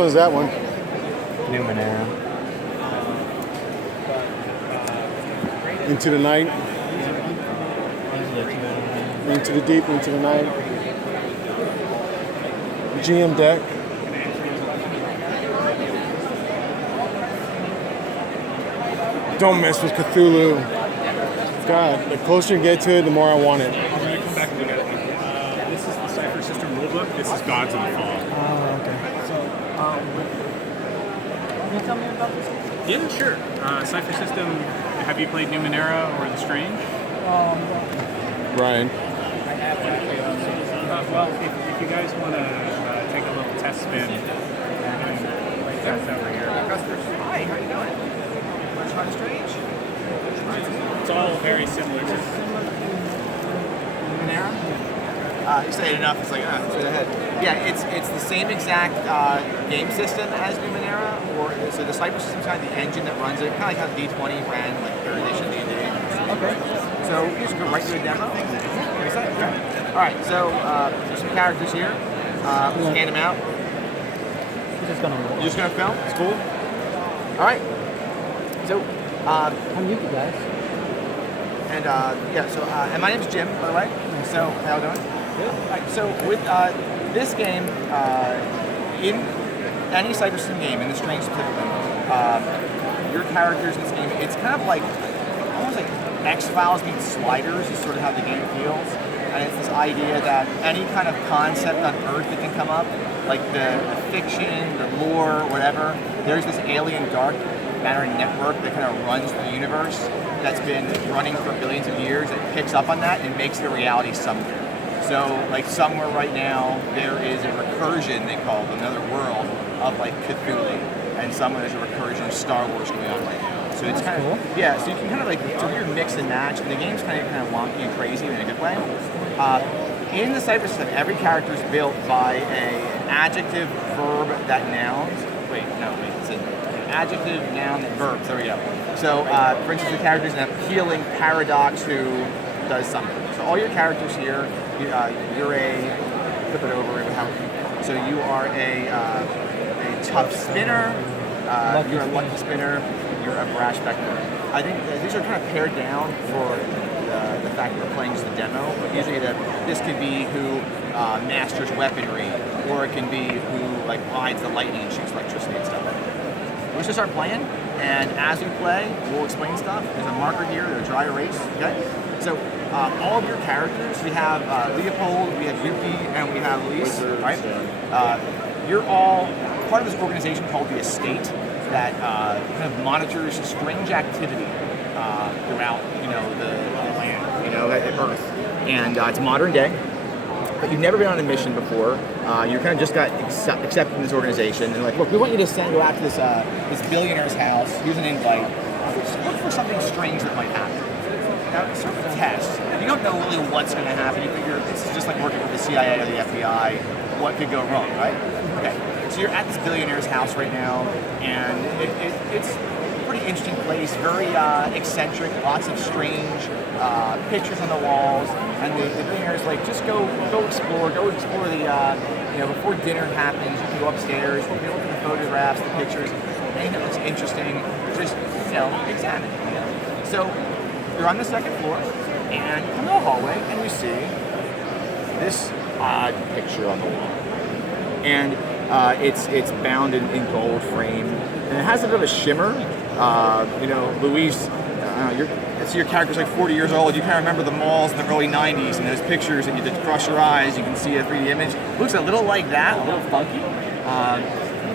one's that one? Numenera. Into the Night. Into the Deep, Into the Night. GM deck. Don't mess with Cthulhu. God, the closer you get to it, the more I want it. I'm going to come back to that. This is the Cypher System rulebook. This is Gods in the Fall. Oh, okay. So, can you tell me about this? Yeah, sure. Cypher System, have you played Numenera or The Strange? Brian. Well, if you guys want to take a little test spin, that's over here. Hi, how you doing? Want to try The Strange? It's all very similar to Numenera? You say it enough, it's like, straight ahead. Yeah, it's the same exact game system as Numenera, so the Cypher system's kind of the engine that runs it, kind of like how D20 ran like 3rd edition D&D. Okay. So you just go right to a demo. All right, so there's some characters here. Let's hand them out. You're just gonna film? It's cool. All right. So I'm you guys. and and my name's Jim, by the way. So how you doing? Good. All right, so with this game, in any Cypher System game, in The Strange specifically, your characters in this game, it's kind of like almost like X-Files meets Sliders is sort of how the game feels. And it's this idea that any kind of concept on Earth that can come up, like the fiction, the lore, whatever, there's this alien dark matter network that kind of runs the universe that's been running for billions of years that picks up on that and makes it a reality somewhere. So, like somewhere right now, there is a recursion, they call it, another world of like Cthulhu, and somewhere there's a recursion of Star Wars going on right now. So it's kind of yeah. So you can kind of like it's a weird mix and match, and the game's kind of wonky and crazy in a good way. In the Cypher System, every character is built by an adjective, verb that nouns. It's an adjective, noun, and verbs. There we go. So, for instance, the character is an appealing paradox who does something. So all your characters here, you're a flip it over. So you are a tough spinner. You're a lucky spinner. You're a brash specter. I think these are kind of pared down for the fact that we're playing just the demo. But usually this could be who masters weaponry, or it can be who like rides the lightning and shoots electricity and stuff. We're just start playing, and as we play, we'll explain stuff. There's a marker here, there's a dry erase. Okay. So all of your characters, we have Leopold, we have Yuki, and we have Elise. Right. You're all part of this organization called the Estate that kind of monitors strange activity throughout, the land, Earth. And it's modern day, but you've never been on a mission before. You kind of just got accepted in this organization, and like, look, we want you to go out to this billionaire's house. Here's an invite. Just look for something strange that might happen. Now, it's sort of a test. You don't know really what's going to happen. You figure this is just like working with the CIA or the FBI. What could go wrong, right? Okay. So you're at this billionaire's house right now, and it's a pretty interesting place, very eccentric, lots of strange pictures on the walls, and the billionaire's like, just go explore the, before dinner happens, you can go upstairs, you can look at the photographs, the pictures, anything that looks interesting, just, examine it. So you're on the second floor, and you come to the hallway, and you see this odd picture on the wall. And it's bound in gold frame, and it has a bit of a shimmer. Louise, your character's like 40 years old. You kind of remember the malls in the early 90s, and those pictures that you just cross your eyes, you can see a 3D image. It looks a little like that, a little funky.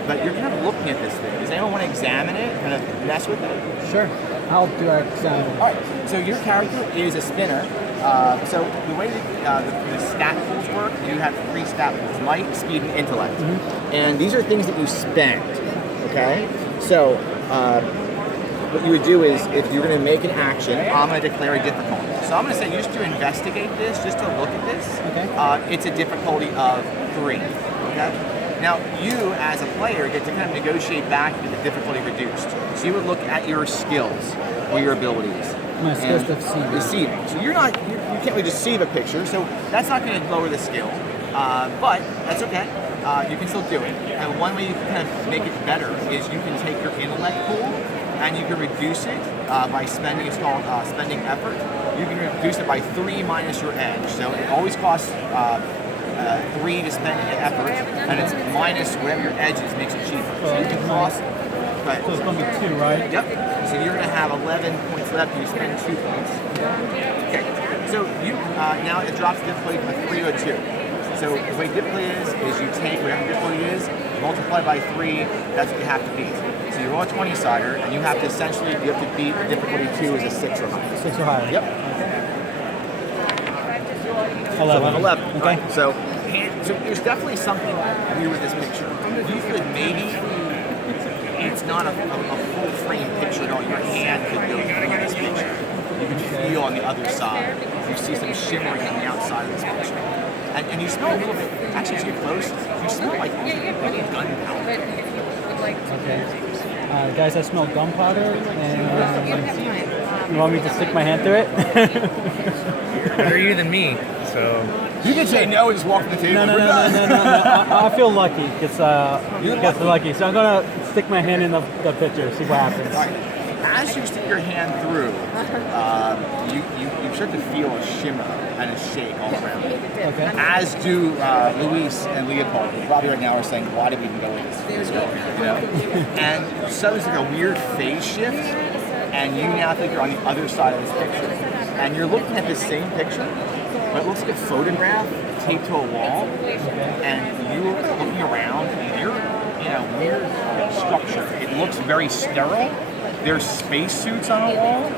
But you're kind of looking at this thing. Does anyone want to examine it, kind of mess with it? Sure. How do I examine it? All right. So your character is a spinner. So the way the stat pools work, you have 3 stat pools: might, speed, and intellect. Mm-hmm. And these are things that you spend. Okay. So what you would do is, if you're going to make an action, I'm going to declare a difficulty. So I'm going to say, just to investigate this, just to look at this, okay. It's a difficulty of 3. Okay. Now, you as a player get to kind of negotiate back with the difficulty reduced. So you would look at your skills or your abilities. My skills to deceiving. So you can't really deceive a picture, so that's not going to lower the skill. But that's okay. you can still do it. And one way you can kind of make it better is you can take your intellect pool and you can reduce it by spending, it's called spending effort. You can reduce it by 3 minus your edge. So it always costs 3 to spend effort, and it's minus whatever your edge is, makes it cheaper. So you can cross. But, So it's going to be 2, right? yep. So you're going to have 11 points left. You spend 2 points. Okay. So you now it drops difficulty from a 3 to a 2. So the way difficulty is you take whatever difficulty is, multiply by 3. That's what you have to beat. So you roll a 20-sider, and you have to essentially beat the difficulty 2 is a 6 or higher. 6 or higher. Yep. 11. 11. Okay. Right. So there's definitely something weird with this picture. You could maybe, it's not a full frame picture at all. Your hand could go through this picture. You can feel on the other side. You see some shimmering on the outside of this picture. And you smell a little bit, actually as you get close, you smell like gunpowder. Okay. Guys, I smell gunpowder, and you want me to stick my hand through it? Better you than me. So You can say no and just walk to the table. No. I feel lucky because lucky. So I'm gonna stick my hand in the picture, see what happens. All right. As you stick your hand through, you start to feel a shimmer and a shake all around. Okay. As do Luis and Leopold, who probably right now are saying, "Why did we even go with this girl here?" You know? And so there's like a weird phase shift, and you now think you're on the other side of this picture, and you're looking at the same picture, but it looks like a photograph taped to a wall, and you're looking around, and you're in a weird structure. It looks very sterile. There's spacesuits on a wall.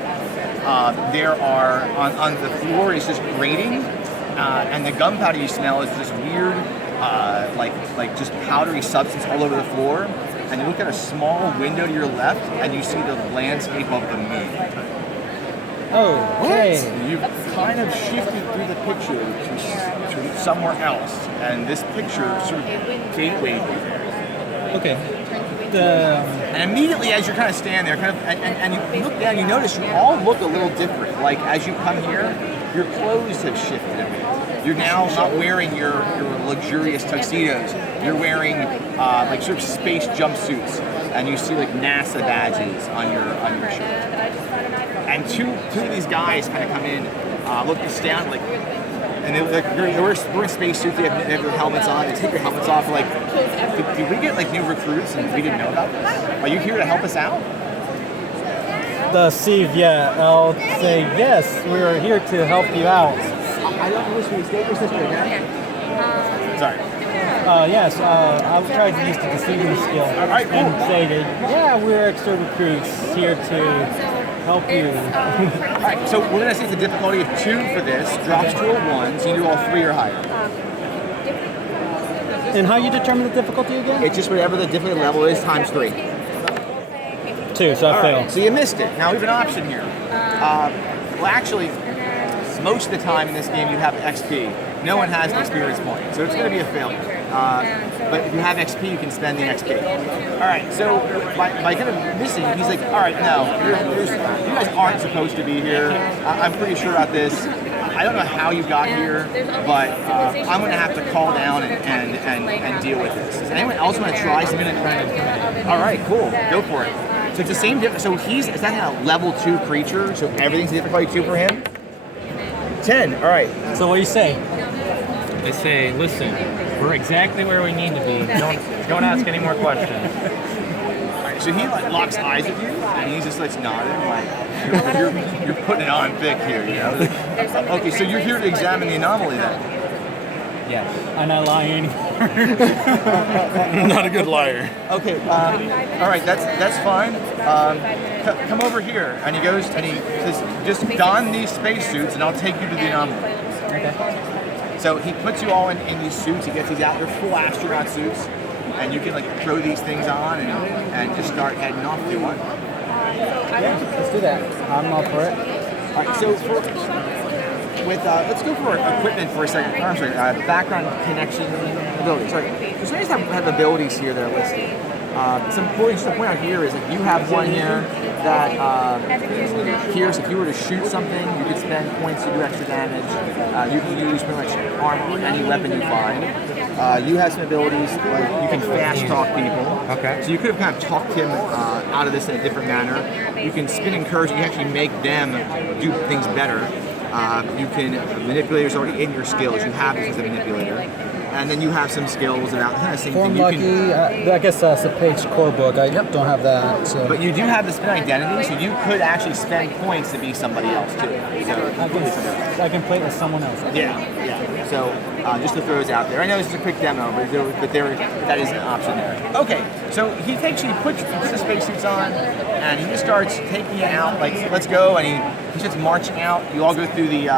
There are on the floor is just grating, and the gunpowder you smell is just weird, like just powdery substance all over the floor. And you look at a small window to your left, and you see the landscape of the moon. Oh, okay. You've kind of shifted through the picture to somewhere else, and this picture sort of gatewayed you there. Okay. And immediately as you're kind of standing there, and you look down, you notice you all look a little different. Like as you come here, your clothes have shifted a bit. You're now not wearing your luxurious tuxedos. You're wearing like sort of space jumpsuits, and you see like NASA badges on your shirt. And two of these guys kind of come in, look us down, like, and they're wearing spacesuits. They have their helmets on. They take their helmets off. Like, did we get like new recruits and we didn't know about this? Are you here to help us out? The Steve, yeah, I'll say yes. We're here to help you out. I don't know which one state your sister again. Sorry. Yes, I'll try to use the deceiving skill right, cool. and say that, yeah, we're extra recruits here to help you. All right, so we're gonna say it's a difficulty of 2 for this, drops to a 1, so you do all 3 or higher. And how you determine the difficulty again? It's just whatever the difficulty level is times 3. 2, so I All fail. right, so you missed it. Now we have an option here. Well, actually, most of the time in this game you have XP. No one has an experience point, so it's going to be a failure. But if you have XP, you can spend the XP. All right, so by kind of missing, he's like, all right, no, you guys aren't supposed to be here. I'm pretty sure about this. I don't know how you got here, but I'm going to have to call down and deal with this. Does anyone else want to try something? All right, cool, go for it. So it's the same difference. So is that a level 2 creature? So everything's difficulty 2 for him? 10, all right. So what do you say? they say, listen, we're exactly where we need to be. Don't ask any more questions. All right, so he like locks eyes with you, and he just like nodding, like you're putting it on thick here, you know? Okay, so you're here to examine the anomaly then. Yes. I'm not lying. Not a good liar. Okay, all right, that's fine. Come over here, and he goes and he says, just don these spacesuits, and I'll take you to the anomaly. Okay. So he puts you all in these suits. He gets these out. They're full astronaut suits, and you can like throw these things on and just start heading off if you want. Yeah, let's do that. I'm all for it. All right, so let's go for equipment for a second. I'm sorry, background connection abilities. Sorry, there's guys have abilities here that are listed. Some important stuff to point out here is that you have one here that here, so if you were to shoot something, you could spend points to do extra damage. You can use pretty much armor or any weapon you find. you have some abilities like you can fast talk people. Okay. So you could have kind of talked him out of this in a different manner. You can spin and curse. You can actually make them do things better. You can manipulator's already in your skills. You have this as a manipulator. And then you have some skills about kind of the same Form thing. lucky. I guess that's a page core book. I don't have that. So. But you do have the spin identity, so you could actually spend points to be somebody else too. So, I can play as someone else. yeah. So just to throw those out there. I know this is a quick demo, but that is an option there. Okay, so he puts the spacesuits on, and he just starts taking it out. Like, let's go, and he starts marching out. You all go through the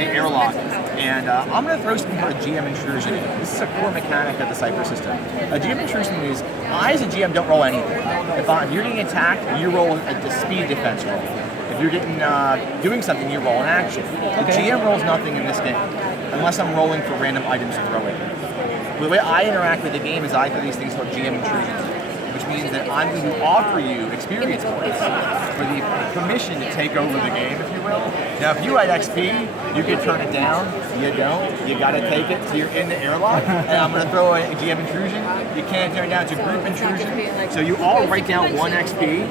airlock. And I'm going to throw something called a GM intrusion in. This is a core mechanic of the Cypher system. A GM intrusion is, I as a GM don't roll anything. If you're getting attacked, you roll a speed defense roll. If you're getting doing something, you roll an action. The GM rolls nothing in this game, unless I'm rolling for random items to throw in. The way I interact with the game is I do these things called GM intrusions, which means that I'm going to offer you experience points for the permission to take over the game, if you will. Now, if you had XP, you could turn it down. You don't. You got to take it. So you're in the airlock, and I'm going to throw a GM intrusion. You can't turn it down. It's a group intrusion. So you all write down 1 XP.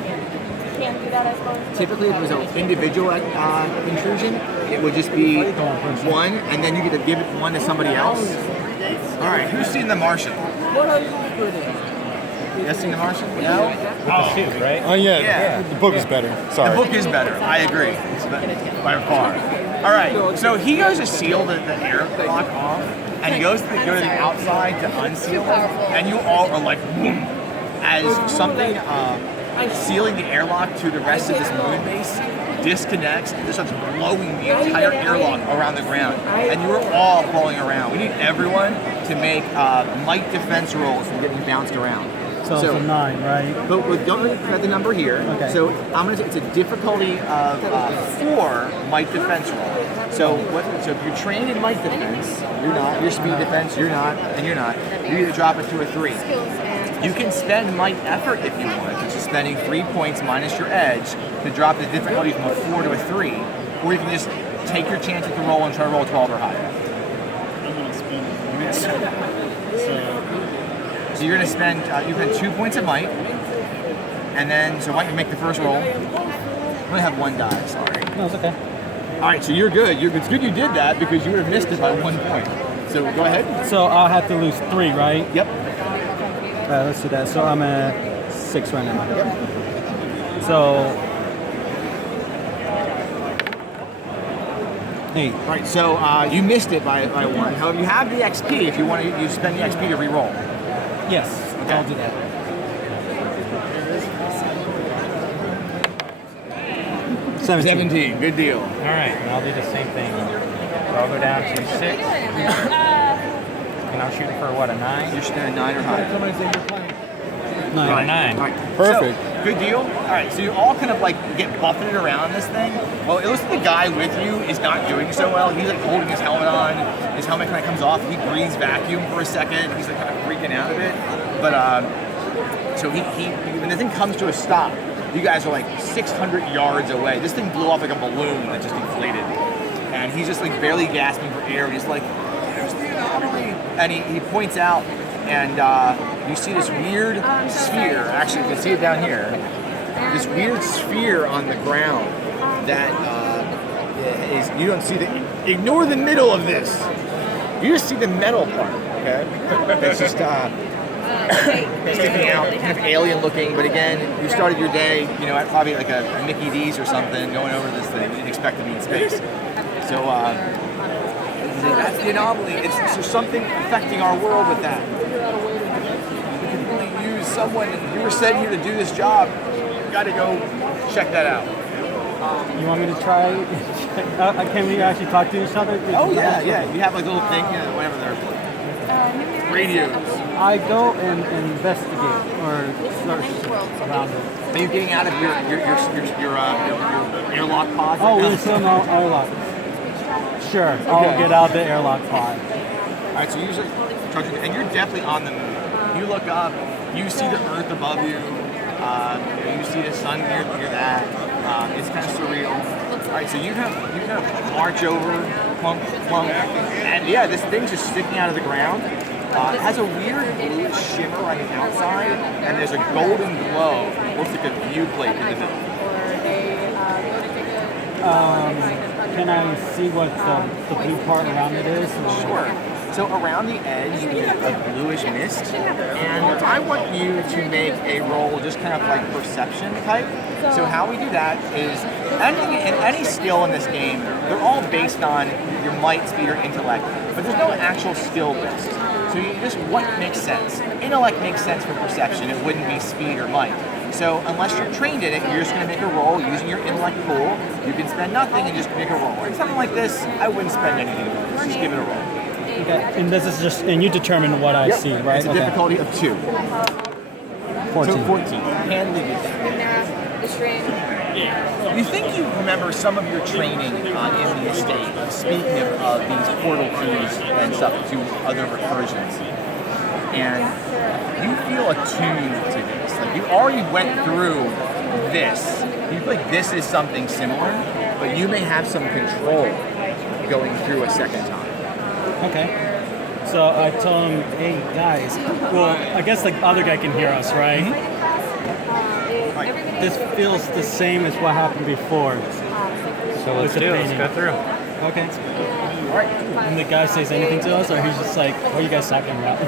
Typically, if it was an individual intrusion, it would just be 1, and then you get to give it 1 to somebody else. All right, who's seen The Martian? You guys seen The Martian? No? Oh, shoot, right? Oh yeah. Yeah. The book is better. Sorry. The book is better. I agree. It's by far. All right. So he goes to seal the airlock off, and he goes to go to the outside to unseal it, and you all are like, boom, as something sealing the airlock to the rest of this moon base disconnects and just starts blowing the entire airlock around the ground, and you are all falling around. We need everyone to make might defense rolls from getting bounced around. So it's a 9, right? But don't forget the number here. Okay. So it's a difficulty of 4 might defense roll. So if you're trained in might defense, you're not. Your speed defense, you're not, and you're not. You either drop it to a 3. You can spend might effort if you want, which is spending 3 points minus your edge to drop the difficulty from a 4 to a 3, or you can just take your chance at the roll and try to roll 12 or higher. I'm going to spin it. So you're going to spend, you have 2 points of might, and then, so why don't you make the first roll? I'm going to have 1 die, sorry. No, it's okay. All right, so you're good. It's good you did that because you would have missed it by 1 point. So go ahead. So I'll have to lose 3, right? Yep. Let's do that. So I'm at 6 right now. Yep. So 8. All right, so you missed it by 1. However, you have the XP if you want to. You spend the XP to re-roll. Yes, I'll do that. 17. Good deal. All right, and I'll do the same thing. So I'll go down to 6. And I'm shooting for what, a 9? You're spending 9 or higher. 9. 9. All right. Perfect. So, good deal. All right, so you all kind of like get buffeted around this thing. Well, it looks like the guy with you is not doing so well. He's like holding his helmet on. His helmet kind of comes off. He breathes vacuum for a second. He's like kind of freaking out a bit. But so he when the thing comes to a stop, you guys are like 600 yards away. This thing blew off like a balloon that just inflated. And he's just like barely gasping for air. He's like, there's the anomaly. And he points out, and you see this weird sphere. Actually, you can see it down here. This weird sphere on the ground that is, you don't see the, ignore the middle of this. You just see the metal part, okay? It's just sticking out, kind of alien looking, but again, you started your day, at probably like a Mickey D's or something, going over this thing. You didn't expect to be in space. So that's the anomaly. There's something affecting our world with that. We could really use someone. If you were sent here to do this job, you got to go check that out. You want me to try? Can we actually talk to each other? Oh yeah. You have like a little thing, whatever they're radios. I go and investigate or search around it. Are you getting out of your airlock pod? Oh, we're still no airlock. Sure, I'll get out the airlock pod. All right, so usually, and you're definitely on the moon. You look up, you see the Earth above you. You see the sun near that. It's kind of surreal. All right, so you kind of march over, plunk, plunk, and yeah, this thing's just sticking out of the ground. It has a weird blue shimmer on the outside, and there's a golden glow. Looks like a view plate in the middle. Can I see what the blue part around it is? Or- Sure. So around the edge, you get a bluish mist, and I want you to make a roll just kind of like perception type. So how we do that is any skill in this game, they're all based on your might, speed, or intellect, but there's no actual skill list. So you just what makes sense. Intellect makes sense for perception. It wouldn't be speed or might. So unless you're trained in it, you're just going to make a roll using your intellect pool. You can spend nothing and just make a roll. And something like this, I wouldn't spend anything. Just give it a roll. Okay. And this is just, and you determine what I see, right? It's a difficulty of 2. 14. So 14. Handily good. The string. You think you remember some of your training in the estate, speaking of these portal keys and stuff to other recursions. And you feel attuned to this. Like you already went through this. You feel like this is something similar, but you may have some control going through a second time. Okay. So I told him, hey guys, well, I guess the other guy can hear us, right? Right. This feels the same as what happened before. So let's With the do it. Let's painting. go through. Okay. All right. And the guy says anything to us, or he's just like, what are you guys talking about?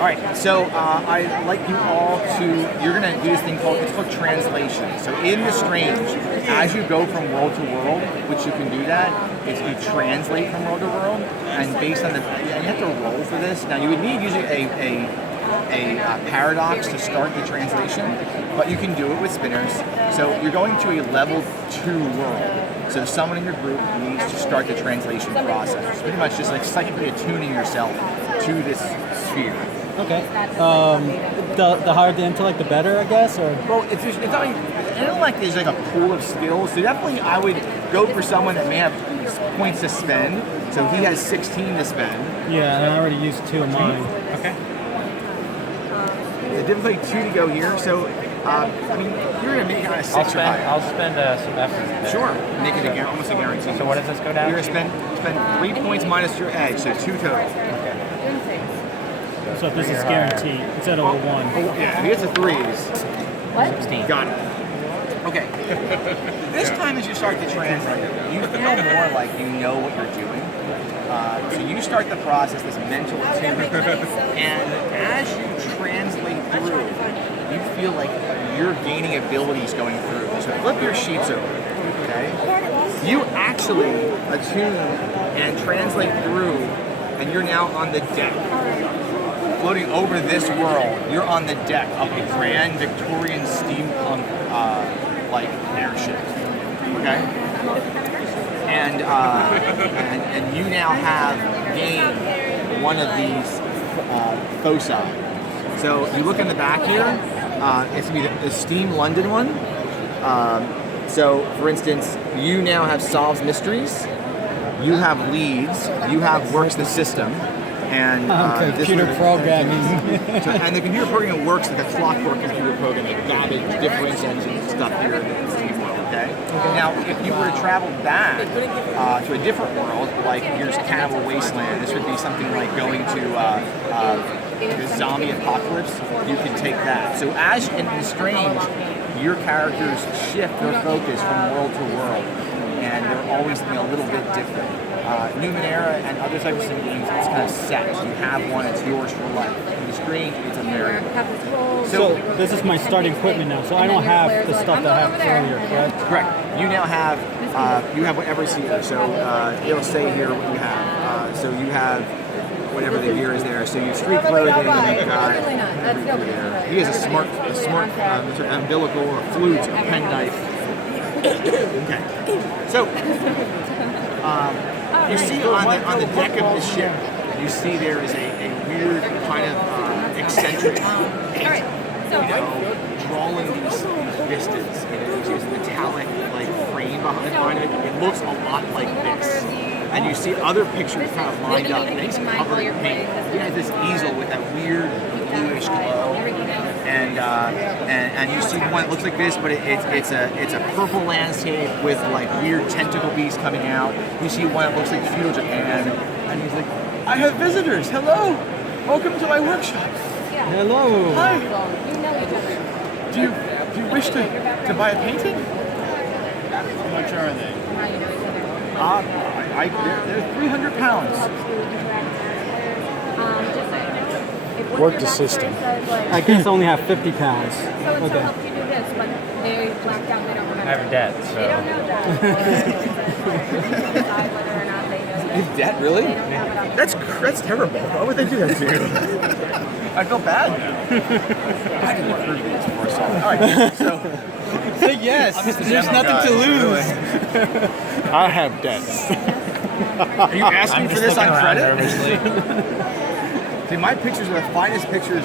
All right, so I'd like you all to, you're going to do this thing it's called translation. So in The Strange, as you go from world to world, which you can do that, is you translate from world to world, and based on and you have to roll for this. Now you would need usually a paradox to start the translation, but you can do it with spinners. So you're going to a level 2 world. So someone in your group needs to start the translation process. It's pretty much just like psychically attuning yourself to this sphere. Okay. The higher the intellect, the better, I guess, or? Well, it's not like, intellect is like a pool of skills. So definitely I would go for someone that may have points to spend. So he has 16 to spend. Yeah, and I already used 2 of mine. Okay. The difficulty 2 to go here. So, I mean, you're going to make it on a 6 or higher. I'll spend some effort. there. Sure. Make it almost a guarantee. So what does this go down? You're going to spend 3 points minus your edge, so 2 total. So if this is guaranteed, instead of a 1. Yeah, if he gets a 3s, 16. got it. Okay. This time as you start to translate, you feel more like you know what you're doing. So you start the process, this mental attunement, and as you translate through, you feel like you're gaining abilities going through. So flip your sheets over, okay? You actually attune and translate through, and you're now on the deck. Floating over this world, you're on the deck of a grand Victorian steampunk like airship. Okay? And you now have gained one of these foci. So you look in the back here, it's going to be the Steam London one. So for instance, you now have solves mysteries, you have leads, you have works the system. And computer programming. And the computer programming works like a clockwork computer programming, Babbage, difference engine stuff here in the Steam world, okay? Now, if you were to travel back to a different world, like here's Cannibal Wasteland, this would be something like going to the zombie apocalypse, you can take that. So as in The Strange, your characters shift their focus from world to world, and they're always a little bit different. Numenera and other types of games, it's kind of set. You have one, it's yours for life. In The Strange, it's a variable. So this is my starting equipment now, so I don't have the stuff that I had earlier, correct? Correct. You now have whatever's here. So it'll say here what you have. So you have whatever the gear is there. So you have street clothing, you've got he has a smart umbilical, a flute, a penknife. Okay. So you see on the deck of the ship, you see there is a weird kind of eccentric paint, drawing these vistas. There's a metallic frame behind it. It looks a lot like this. And you see other pictures kind of lined up, and he's covered in paint. He has this easel with that weird bluish glow, and and you see one that looks like this, but it's a purple landscape with like weird tentacle beasts coming out. You see one that looks like feudal Japan, and he's like, I have visitors. Hello, welcome to my workshop. Hello. Hi. You know each other. Do you wish to buy a painting? How much are they? How you know each other. They're 300 pounds. Just so you know, if one Work of the your system. backstory says, like, I guess only have 50 pounds. so and so Okay. helped you do this, but they blacked out, they don't remember. I have debt, They don't so know that. They decide whether or not they know that. That really? They don't have it on That's terrible. Why would they do that to you? I feel bad. I didn't recruit these before I saw it. All right, so Say yes. There's nothing to lose. I have debts. are you asking I'm for just this looking on around credit? nervously. See, my pictures are the finest pictures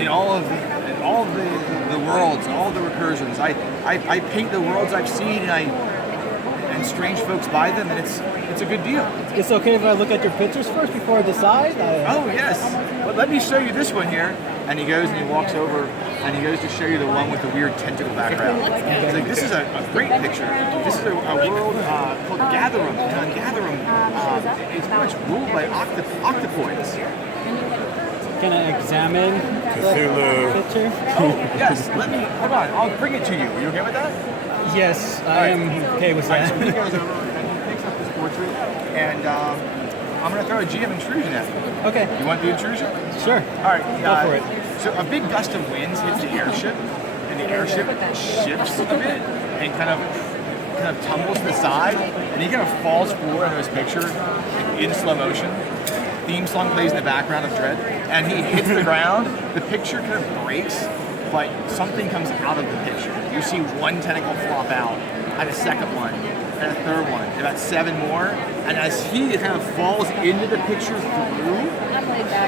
in all of the worlds, all of the recursions. I paint the worlds I've seen, and strange folks buy them, and it's a good deal. It's okay if I look at your pictures first before I decide? Oh yes. Well, let me show you this one here. And he goes and he walks over and he goes to show you the one with the weird tentacle background. He's like, this is a great picture. This is a world called Gatherum. And on Gatherum, it's pretty much ruled by octopoids. Can I examine Cthulhu. the picture? Oh, yes. Hold on. I'll bring it to you. Are you okay with that? Yes, I am okay with All right, so he that. goes over and he picks up this portrait and I'm going to throw a GM intrusion at him. Okay, You want the intrusion? sure. All right, Go for it. So a big gust of winds hits the airship, and the airship shifts a bit and kind of tumbles to the side, and he kind of falls forward into his picture in slow motion. Theme song plays in the background of Dread, and he hits the ground. The picture kind of breaks, but something comes out of the picture. You see one tentacle flop out, and a second one, and a third one, and about 7 more. And as he kind of falls into the picture through,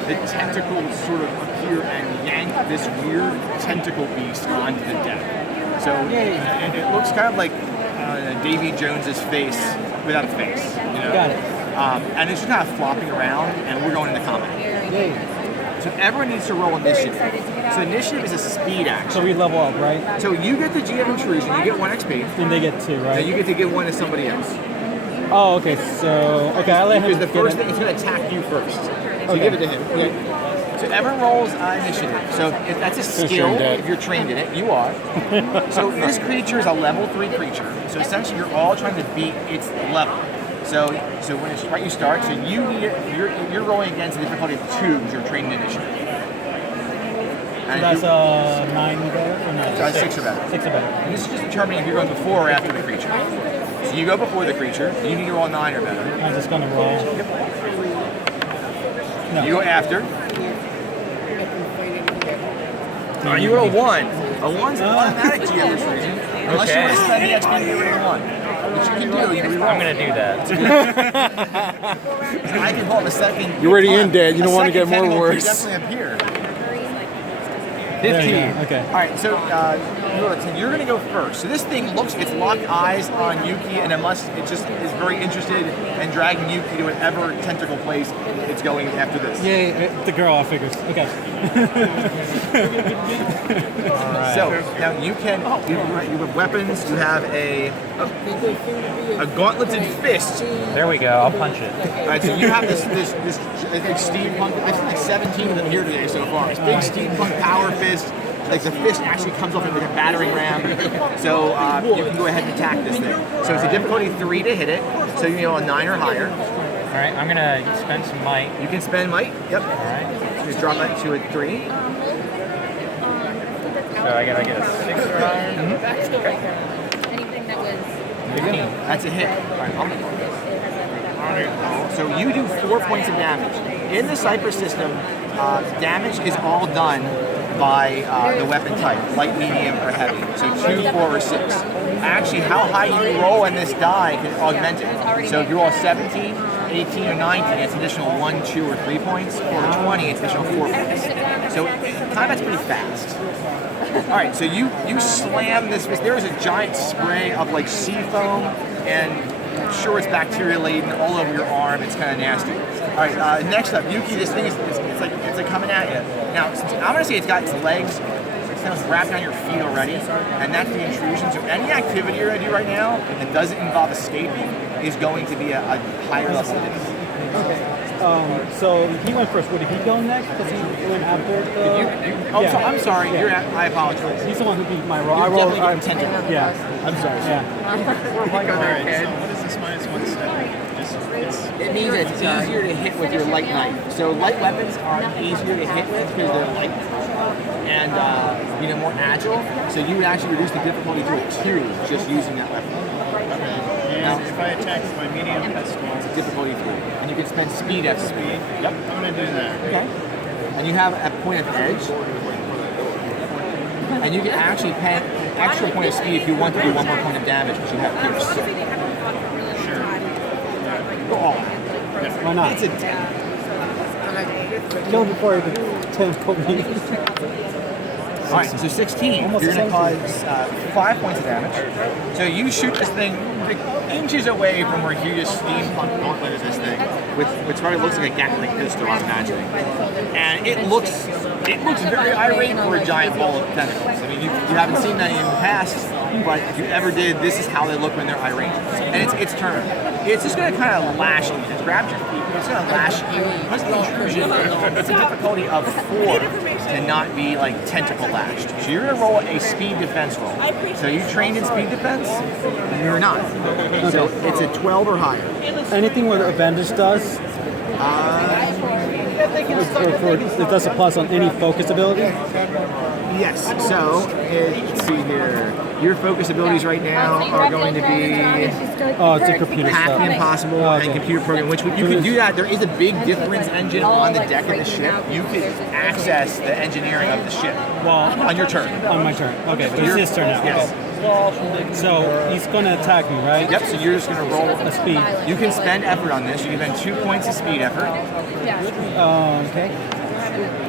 the tentacles sort of appear and yank this weird tentacle beast onto the deck. So it looks kind of like Davy Jones's face without a face. You know? Got it. And it's just kind of flopping around, and we're going into combat. Yay. So everyone needs to roll initiative. So initiative is a speed action. So we level up, right? So you get the GM intrusion, you get 1 XP, And they get 2, and right? you get to give 1 to somebody else. Oh, okay. So I'll let him Because the get first it. thing, it's going to attack you first. So Okay. you give it to him. So everyone rolls initiative. So if that's a skill, you're dead. if you're trained in it, you are. So this creature is a level 3 creature. So essentially you're all trying to beat its level. So when it's right, you start. So you're rolling against a difficulty of 2 because you're trained in initiative. And That's you- 9 or better? Or no? 6 or better. 6 or better. And this is just determining if you're going before or after the creature. So you go before the creature. You need to roll 9 or better. I'm just gonna roll. No. You go after. You roll 1. A 1's an automatic GM intrusion. Unless you want to spend the XP to get rid of the 1. Which you can do. You can reroll. I'm gonna do that. I can pull up a second. You're already in debt. You don't A want to get second more tentacle could worse. definitely appear. There you 15. go. Okay. All right, so you roll a 10. You're going to go first. So this thing it's locked eyes on Yuki, and it just is very interested in dragging Yuki to whatever tentacle place it's going after this. Yay, the girl, I figures. Okay. So now you have weapons. You have a gauntleted fist. There we go. I'll punch it. All right, so you have this big steampunk. I've seen like 17 of them here today so far. It's big steampunk power fist. Like the fist actually comes off like a battering ram. So you can go ahead and attack this thing. So it's a difficulty 3 to hit it. So you know a 9 or higher. All right, I'm gonna spend some might. You can spend might. Yep. All right. Just drop that to a 3. So I gotta get a 6 or higher. Anything that was 15. That's a hit. All right. So you do 4 points of damage. In the Cypress system, damage is all done by the weapon type, light, medium, or heavy. So 2, 4, or 6. Actually, how high you roll in this die can augment it. So if you roll a 17, 18, or 19, it's additional 1, 2, or 3 points. Or 20, it's additional 4 points. So combat's pretty fast. All right, so you slam this. There is a giant spray of like sea foam, and I'm sure it's bacteria laden all over your arm. It's kind of nasty. All right, next up, Yuki. This thing is it's like coming at you. Now, I'm gonna say it's got its legs systems wrapped on your feet already, and that's the intrusion. So any activity you're going to do right now that doesn't involve escaping is going to be a higher level hit. So he went first. Would he go next? Because he went after the... So I'm sorry. I apologize. He's the one who beat my roll. You're I rolled... definitely intended. Yeah. I'm sorry. Yeah. What is this -1 step? It means it's easier to hit with your light knife. So light weapons are easier to hit with because they're light and more agile. So you would actually reduce the difficulty to a 2 just using that weapon. And if I attack with my medium pistol, It's a difficulty 3, and you can spend speed at speed. Yep. I'm gonna do that. Okay. And you have a point of edge, and you can actually pay an extra point of speed if you want to do 1 more point of damage because you have pierce. Go all out. Why not? It's a Kill him before the 10 put me. All right, so 16, Almost you're going to the same cause 5 points of damage. So you shoot this thing like inches away from where Hughes steampunk gauntlet this thing, which probably looks like a Gatling pistol, I'm imagining. And it looks very irate for a giant ball of tentacles. I mean, you haven't seen many in the past, but if you ever did, this is how they look when they're irate. And it's its turn. It's just going to kind of lash you. It grabs your feet. It's going to lash you. Plus the intrusion, it's a difficulty of 4 to not be like tentacle lashed. So you're going to roll a speed defense roll. So you trained in speed defense? You're not. So it's a 12 or higher. Anything what Avengers does, it does a plus on any focus ability. Yes. So let's see here. Your focus abilities right now are going to be Oh, it's a computer Hack stuff. the Impossible Oh, okay. and computer program, which you can do that. There is a big difference engine on the deck of the ship. You can access the engineering of the ship Well, on your turn. on my turn. Okay, but it's his turn now. Yes. Okay. So he's gonna attack me, right? Yep, so you're just going to roll. A speed. You can spend effort on this. You can spend 2 points of speed effort, Okay.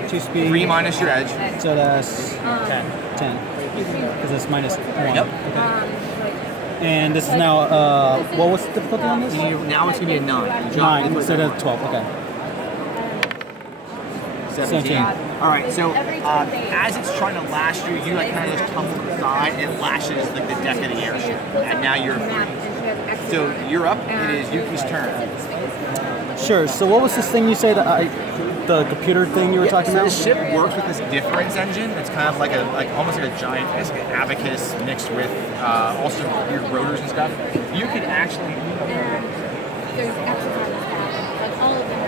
2 speed. 3 minus your edge. So that's 10. Because it's minus 1. Yep. Okay. And this is now, what was the difficulty on this? Now it's going to be a 9. You drop 9 into a instead of 12. Okay. 17. All right, so as it's trying to lash you, you like kind of just tumble to the side. It lashes like the deck of the airship, and now you're free. So you're up. It is Yuki's turn. Sure. So what was this thing you said? The computer thing you were talking So about? the ship works with this difference engine. It's kind of like almost like a giant, it's like an abacus mixed with also weird rotors and stuff. You can actually. There's exercises like all of them.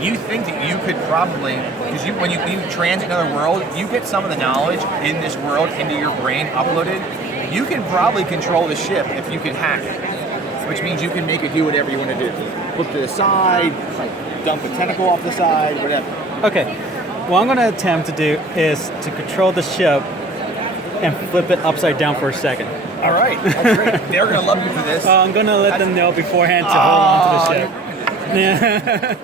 You think that you could probably, because when you transit another world, you get some of the knowledge in this world into your brain uploaded. You can probably control the ship if you can hack it, which means you can make it do whatever you want to do. Flip to the side, dump a tentacle off the side, whatever. Okay. What I'm going to attempt to do is to control the ship and flip it upside down for a second. All right, that's great. They're going to love you for this. I'm going to let them know beforehand to hold on to the ship. Yeah.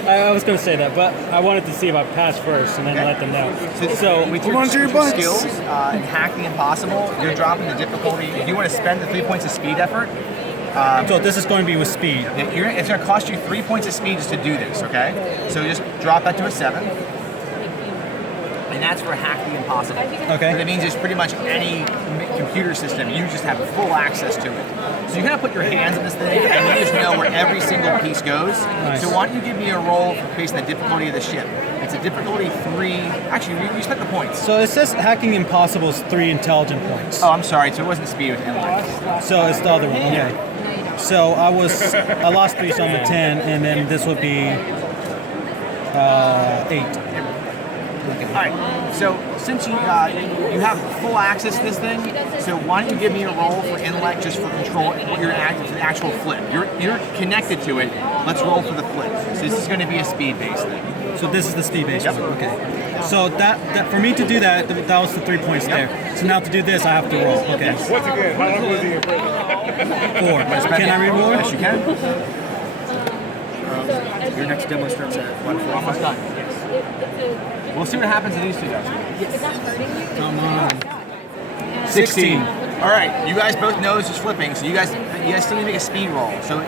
I was going to say that, but I wanted to see if I passed first and then let them know. So, with hold on to your with butts. skills and Hack the Impossible, you're dropping the difficulty. If you want to spend the 3 points of speed effort, so this is going to be with speed. it's going to cost you 3 points of speed just to do this, okay? So just drop that to a 7. And that's for Hack the Impossible. Okay. That means it's pretty much any computer system, you just have full access to it. So you kind of put your hands on this thing and you just know where every single piece goes. Nice. So why don't you give me a roll for based on the difficulty of the ship? It's a difficulty 3. Actually, you spent the points. So it says hacking impossible is 3 intelligent points. Oh, I'm sorry. So it wasn't speed, it was intellect. So it's the other one. Okay. So I lost 3, so I'm at 10, and then this would be 8. All right. So since you have full access to this thing, so why don't you give me a roll for intellect just for control what you're acting to the actual flip? You're connected to it. Let's roll for the flip. So this is going to be a speed-based thing. So this is the speed base. Yep. Okay. So that for me to do that was the 3 points there. So now to do this, I have to roll. Okay. Once again, how long was he in prison? 4. Can I re-roll? Yes, you can. Your next demo starts at 1:45. Almost done. We'll see what happens to these two guys. Is that hurting you? Come on. 16. All right, you guys both know this is flipping, so you guys still need to make a speed roll. So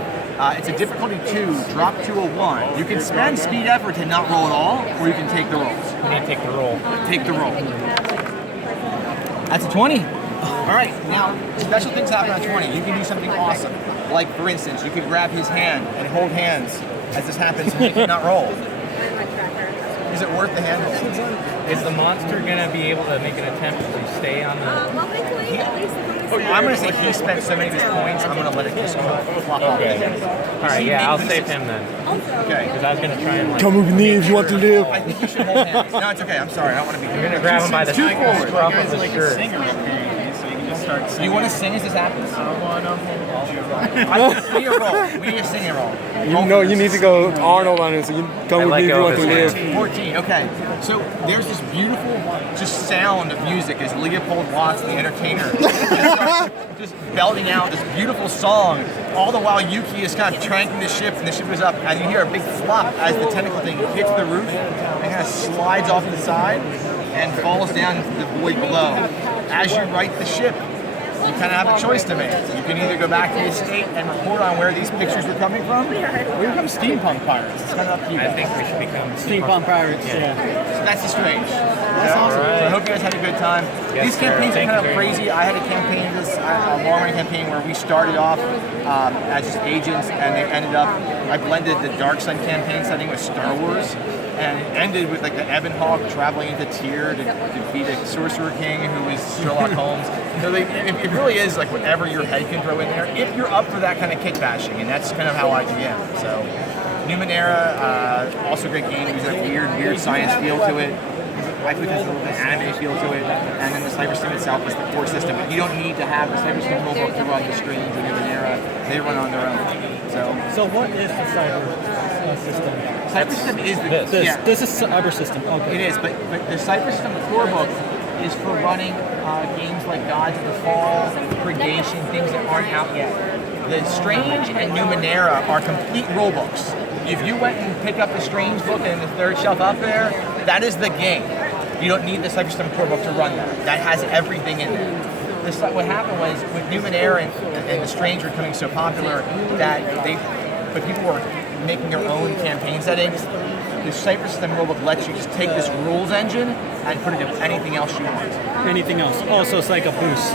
it's a difficulty 2, drop to a 1. You can spend speed effort to not roll at all, or you can take the rolls. You need to take the roll. Take the roll. That's a 20. All right, now special things happen on 20. You can do something awesome. Like, for instance, you could grab his hand and hold hands as this happens and he cannot roll. Is it worth the handle? Is the monster gonna be able to make an attempt to stay on the? Well, thankfully, at least the bonus I'm going to say he spent so many of his points, I'm going to let it just flop off. Okay. All right, yeah, I'll save him then. Okay. Because I was gonna try and like. Come with me if you want to live. I think you should hold hands. No, it's okay. I'm sorry. I don't want to be. I'm gonna grab him by the scruff of the shirt. Singer apparently, so you can just start Do singing. you want to sing as this happens? I wanna hold you. We need a roll. We need a singing roll. You know, you need to go Arnold on it, so you come with let me if go you want of to his live. 14. Okay. So there's this beautiful just sound of music as Leopold Watts, the entertainer, just belting out this beautiful song. All the while Yuki is kind of tranking the ship, and the ship goes up, and you hear a big flop as the tentacle thing hits the roof and kind of slides off to the side and falls down into the void below. As you right the ship, you kind of have a choice to make. You can either go back to the estate and report on where these pictures were coming from, or you become steampunk pirates. It's kind of up to you. I think we should become Steampunk Pirates, yeah. So that's the strange. That's awesome. So I hope you guys had a good time. Yes, These campaigns sir. are kind Thank of you very crazy. I had a campaign, a long-running campaign where we started off as just agents, and they ended up. I blended the Dark Sun campaign setting with Star Wars, and ended with like the Ebon Hawk traveling into Tyr to defeat a Sorcerer King who was Sherlock Holmes. So it really is like whatever your head can throw in there, if you're up for that kind of kit bashing, and that's kind of how I GM. So, Numenera, also a great game. It was a weird science feel to it. I think there's a little bit anime feel to it, and then the Cybersystem itself is the core system. But you don't need to have the Cybersystem rulebook to run the Strange or Numenera. They run on their own. So what is the cyber system? Cybersystem is the This is cyber system. Okay. It is, but the Cybersystem core book is for running games like Gods of the Fall, Purgation, things that aren't out yet. The Strange and Numenera are complete rule books. If you went and picked up the Strange book and the third shelf up there, that is the game. You don't need the Cybersystem core book to run that. That has everything in there. What happened was with Numenera and the Strange were becoming so popular that people were making their own campaign settings. The Cybersystem rulebook lets you just take this rules engine and put it into anything else you want. Anything else? Also, it's like a boost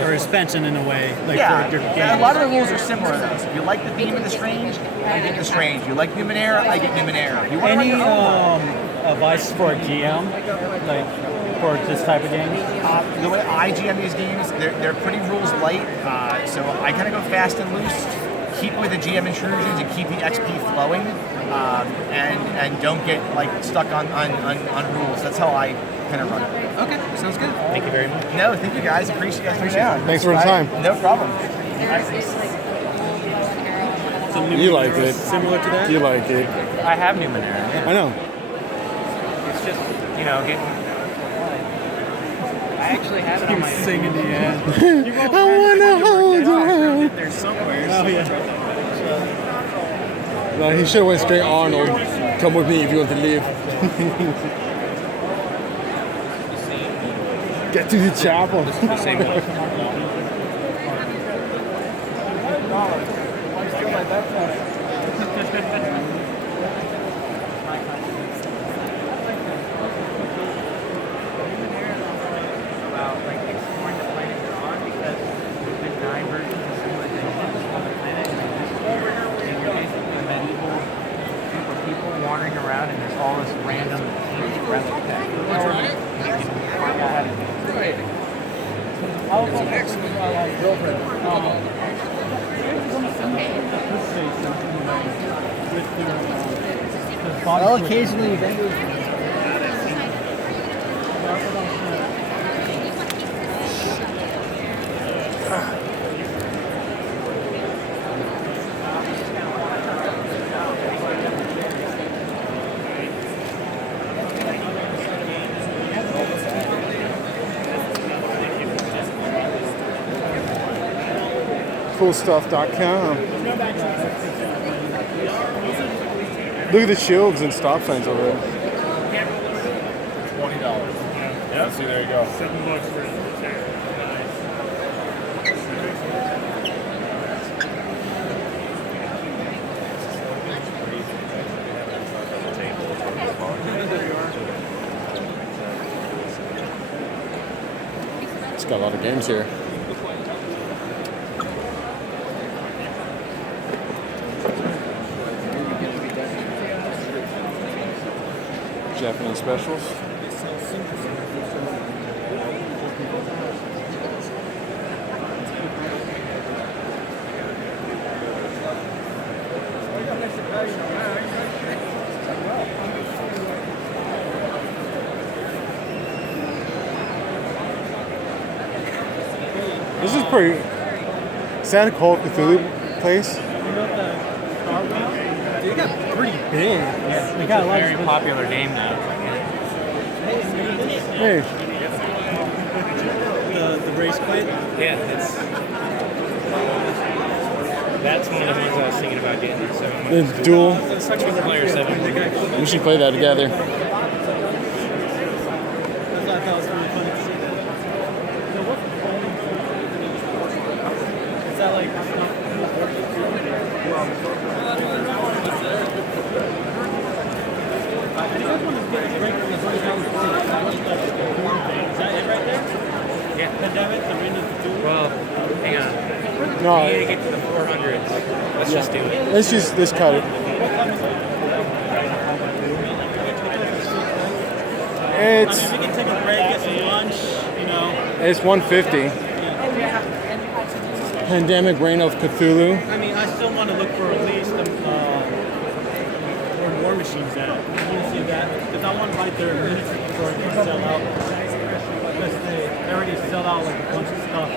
or expansion in a way, like for your game. Yeah, a lot of the rules are similar though. So if you like the theme of the Strange, I get the Strange. You like Numenera, I get Numenera. If you want to run Any your own, advice for a GM, like for this type of game? the way I GM these games, they're pretty rules light. So I kind of go fast and loose. Keep with the GM intrusions and keep the XP flowing, and don't get like stuck on rules. That's how I kind of run it. Okay, sounds good. Thank you very much. No, thank you guys. Appreciate you guys coming down. Thanks for the time. No problem. You like it. Similar to that? You like it. I have Numenera. I know. It's just getting. I actually have it on my. Singing the end. I wanna hold your hand. There's somewhere. Oh yeah. No, he should have went straight Arnold. Come with me if you want to live. Get to the chapel. The same one. About like exploring the planet you're on because there's been 9 versions of civilization on the planet and you're basically a medieval group of people wandering around and there's all this random ancient relic tech. You can find out how to do it. Well, occasionally vendors. Coolstuff.com. Look at the shields and stop signs over there. $20. Yeah, see, there you go. $7 for it. It's got a lot of games here. Japanese specials. This is pretty. Is that a Call of Cthulhu place? They got pretty big. Yeah, They got it's a a lot very of popular game now. Hey, the race quit. Yeah, that's one of the ones I was thinking about getting. So it's dual. two-player 7. We should play that together. That's why I thought it was really funny to see that. Is that like? Is that it right there? Yeah. Pandemic, the Reign of Cthulhu. Well, hang on. No, We need to get to the 400s. Let's just do it. let's cut it. It's We can take a break, get some lunch, you know. it's 150. Pandemic Reign of Cthulhu. I mean, I still want to look for at least where War Machine's at. I want to see that because I want to buy their minutes before it can sell out. Because they already sell out like a bunch of stuff.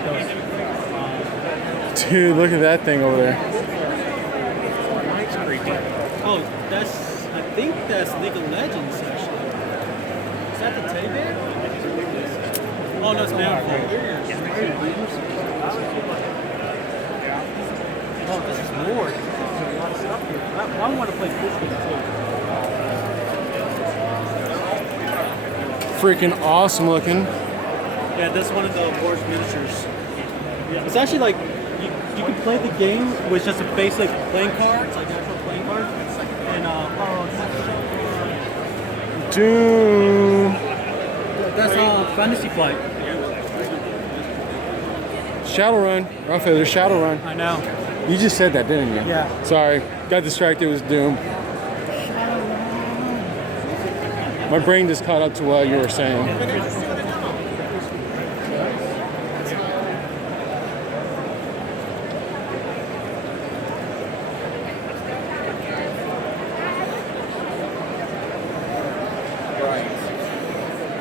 Dude, look at that thing over there. It's creepy. Oh, that's I think that's League of Legends actually. Is that the teddy bear? Oh no, it's Manifold. Oh, this is more. There's a lot of stuff here. I want to play this game too. Freaking awesome looking. Yeah, that's one of the Wars miniatures. Yeah, it's actually like you can play the game with just a basic playing card. It's like an actual playing card. And Dude. that's Fantasy Flight. Shadowrun. Raphael, there's Shadowrun. I know. You just said that, didn't you? Yeah. Sorry. Got distracted. It was Doom. My brain just caught up to what you were saying.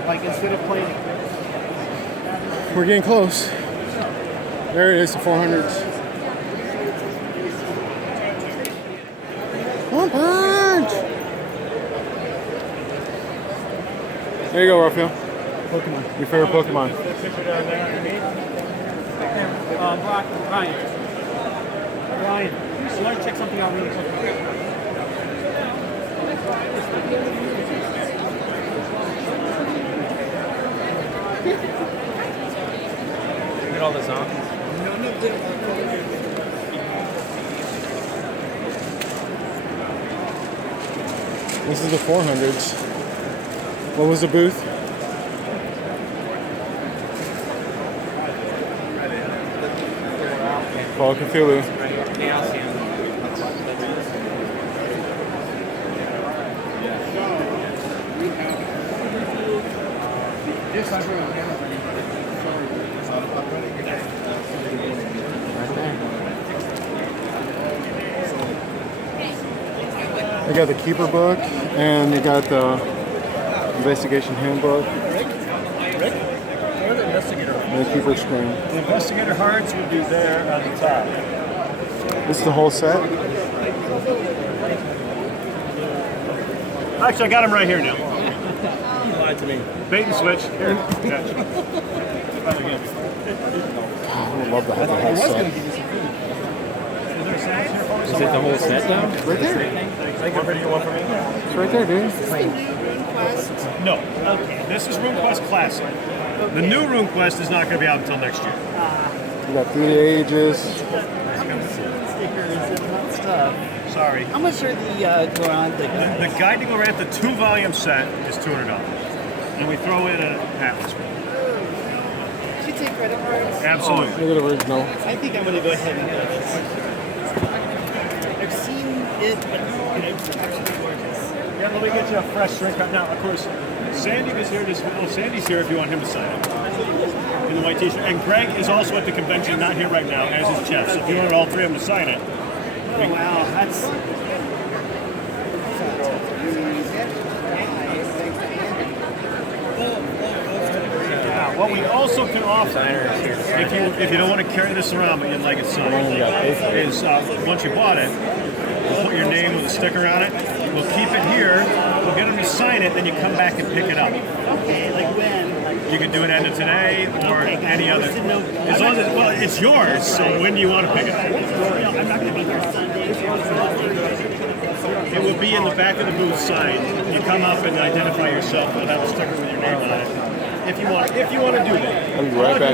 Like instead of playing. We're getting close. There it is, the 400s. One punch! There you go, Raphael. Pokemon. Your favorite Pokemon. Ryan, I want to check something out really quick. Look at all the zombies. This is the 400s. What was the booth? Call of Cthulhu. Chaosium. They got the Keeper book, and they got the Investigation Handbook, Where the investigator? and the Keeper screen. The investigator cards would be there on the top. This is the whole set. Actually, I got him right here now. You lied to me. Bait and switch. Here. Gotcha. I would love to have the whole set. Is it the whole set though? Right there. What do you want from me? It's right there, dude. No. Okay. This is RuneQuest Classic. The new RuneQuest is not going to be out until next year. We got Through the Ages. Stickers and stuff. Sorry. How much are the Goron things? The Guide to Glorantha, the 2-volume set is $200. And we throw in an atlas. She see credit cards? Absolutely. Look at the original. I think I'm going to go ahead and get this. I've seen it, but no, it's actually gorgeous. Yeah, let me get you a fresh drink right now. Of course, Sandy is here. Sandy's here if you want him to sign it. In the white t-shirt. And Greg is also at the convention, not here right now, as is Jeff. So if you want all three of them to sign it. Wow, that's... Now, what we also can offer, if you don't want to carry this around but you'd like it signed, is once you bought it, we'll put your name with a sticker on it. We'll keep it here. We'll get them to sign it. Then you come back and pick it up. Okay, like when? You can do it end of today or any other. As long as it's yours. So when do you want to pick it up? I'm not going to be here Sunday. It will be in the back of the booth signed. You come up and identify yourself. We'll have a sticker with your name on it. If you want to do that. I'll be right back.